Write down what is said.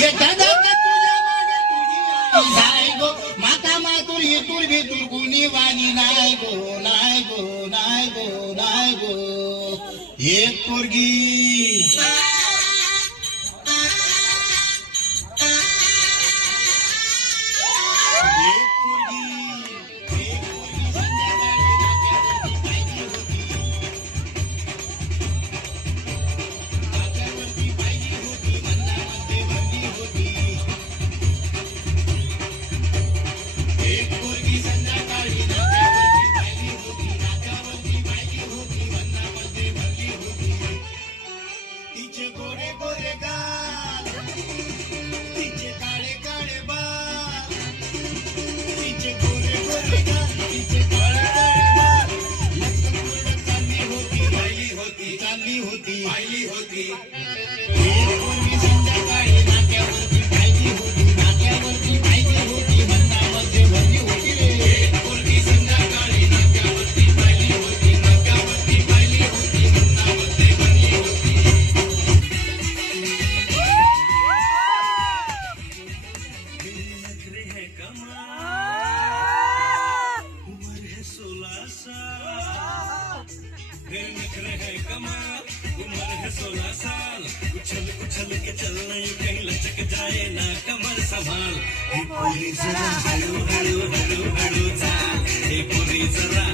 येता जाता तुझ्या मागे तुझी आई जाय गो माता मातुर येतुर भेतुर कुणी वाणी नाही गो नाही गो नाही गो नाही गो एक पोरगी तिचे गोरे गोरे गाल तिचे काळे काळे बाल तिचे गोरे गोरे गाल तिचे काळे काळे बाल लग्न चालली होती राहिली होती चालली होती पाहिली होती एक पोरगी संध्याकाळी नाक्यावरती पाहिली होती नाक्यावरती पाहिली होती मनामध्ये भरली होती रे एक पोरगी संध्याकाळी नाक्यावरती पाहिली होती नाक्यावरती पाहिली होती मनामध्ये भरली होती नखरे है कमाल उम्र है 16 साल उछल उछल के चलना यूं कहीं लचक जाए ना कमर संभाल हे पूरी जरा हळू हळू हळू हळू चाल हे पूरी जरा